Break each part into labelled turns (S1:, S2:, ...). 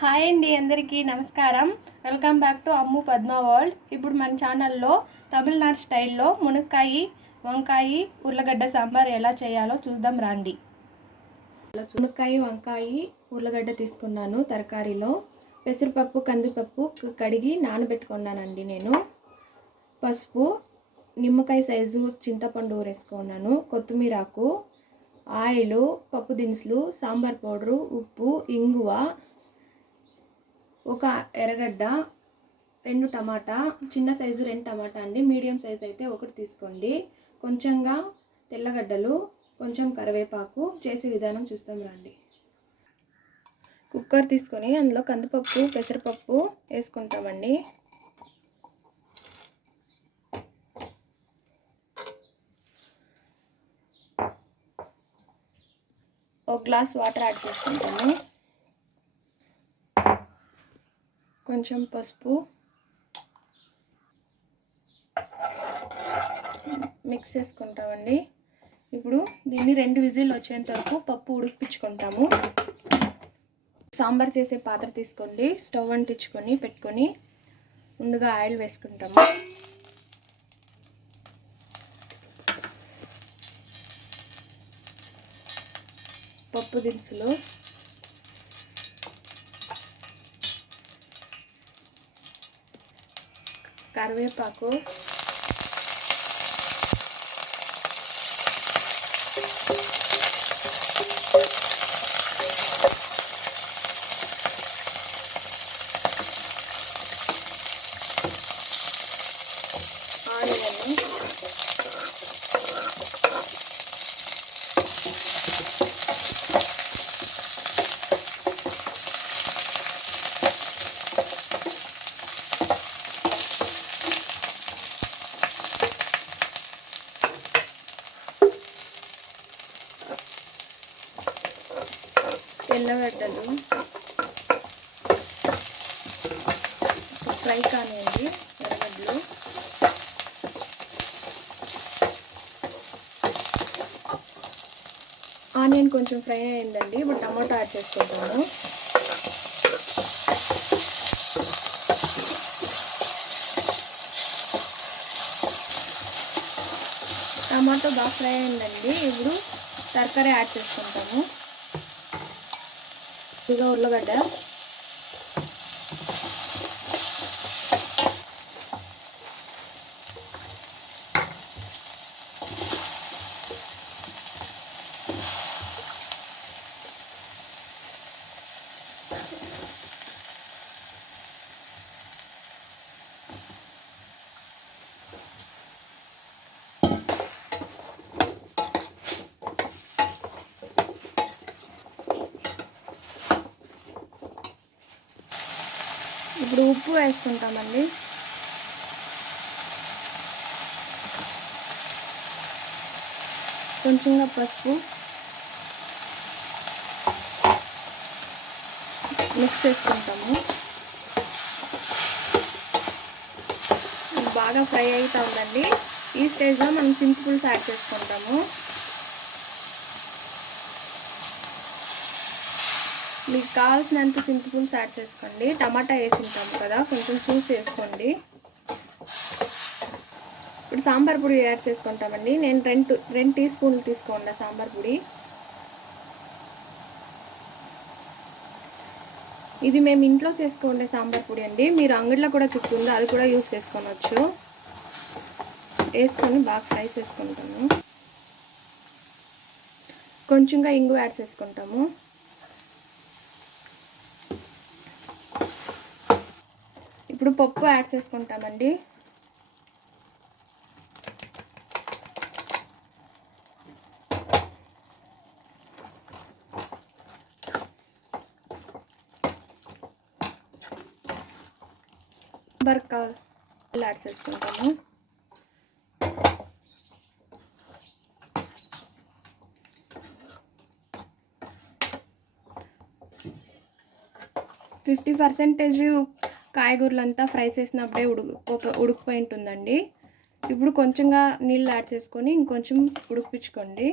S1: Hi అండి అందరికీ నమస్కారం. Welcome back to Ammu Padma world ఇప్పుడు మన ఛానల్లో తమిళనాడు స్టైల్లో మునక్కాయ వంకాయ ఉర్లగడ్డ సాంబార్ ఎలా చేయాలో చూద్దాం రండి. మునక్కాయ వంకాయ ఉర్లగడ్డ తీసుకున్నాను తరకారీలో. పెసరపప్పు కందిపప్పు కడిగి నానబెట్టుకున్నానండి నేను. పసుపు నిమ్మకాయ సైజు చింతపండు వేసుకున్నాను కొత్తిమీరాకు ఆయిలు పప్పు దినుసులు సాంబార్ పౌడరు ఉప్పు ఇంగువ ఒక ఎర్రగడ్డ రెండు టమాటా చిన్న సైజు రెండు టమాటా అండి. మీడియం సైజు అయితే ఒకటి తీసుకోండి. కొంచెంగా తెల్లగడ్డలు కొంచెం కరివేపాకు చేసే విధానం చూస్తాం రండి. కుక్కర్ తీసుకొని అందులో కందిపప్పు పెసరపప్పు వేసుకుంటామండి. ఒక గ్లాస్ వాటర్ యాడ్ చేసుకుంటాము కొంచెం పసుపు మిక్స్ చేసుకుంటామండి. ఇప్పుడు దీన్ని రెండు విజిల్ వచ్చేంత వరకు పప్పు ఉడికించుకుంటాము. సాంబార్ చేసే పాత్ర తీసుకోండి. స్టవ్ అంటించుకొని పెట్టుకొని ముందుగా ఆయిల్ వేసుకుంటాము. పప్పు దినుసులు కరివేపాకు ఆనియన్ తెల్లగడ్డలు ఫ్రై కానివ్వండి ఎర్రగడ్డలు. ఆనియన్ కొంచెం ఫ్రై అయిందండి ఇప్పుడు టమాటో యాడ్ చేసుకుంటాము టమాటో బాగా ఫ్రై అయిందండి ఇప్పుడు తరకారీ యాడ్ చేసుకుంటాము ఇక ఉర్లగడ్డ ఇప్పుడు ఉప్పు వేసుకుంటామండి. కొంచెంగా పసుపు. మిక్స్ చేసుకుంటాము. బాగా ఫ్రై అవుతా ఉందండి. ఈ స్టేజ్లో మనం చింతపులుసు యాడ్ చేసుకుంటాము. మీకు కావాల్సినంత చింతపులుసు యాడ్ చేసుకోండి. టమాటా వేసి ఉంటాము కదా కొంచెం చూసి వేసుకోండి ఇప్పుడు సాంబార్ పొడి యాడ్ చేసుకుంటామండి. నేను రెండు రెండు టీ స్పూన్లు తీసుకోండి సాంబార్ పొడి. ఇది మేము ఇంట్లో చేసుకోండి సాంబార్ పొడి అండి. మీరు అంగడిలో కూడా చిక్కుంది అది కూడా యూస్ చేసుకోవచ్చు వేసుకొని బాగా ఫ్రై చేసుకుంటాము. కొంచెంగా ఇంగు యాడ్ చేసుకుంటాము. ఇప్పుడు పప్పు యాడ్ చేసుకుంటామండి. బర్కాల్ యాడ్ చేసుకుంటాము. ఫిఫ్టీ పర్సెంటేజ్ కాయగూరలు అంతా ఫ్రై చేసినప్పుడే ఉడుకు ఉడికిపోయి ఉంటుందండి ఇప్పుడు కొంచెంగా నీళ్ళు యాడ్ చేసుకొని ఇంకొంచెం ఉడికిపించుకోండి.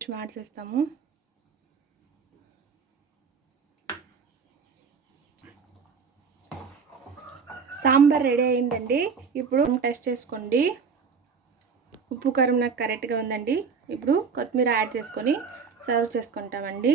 S1: యాడ్ చేస్తాము. సాంబార్ రెడీ అయిందండి. ఇప్పుడు టెస్ట్ చేసుకోండి. ఉప్పు కారం నాకు కరెక్ట్గా ఉందండి. ఇప్పుడు కొత్తిమీర యాడ్ చేసుకొని సర్వ్ చేసుకుంటామండి.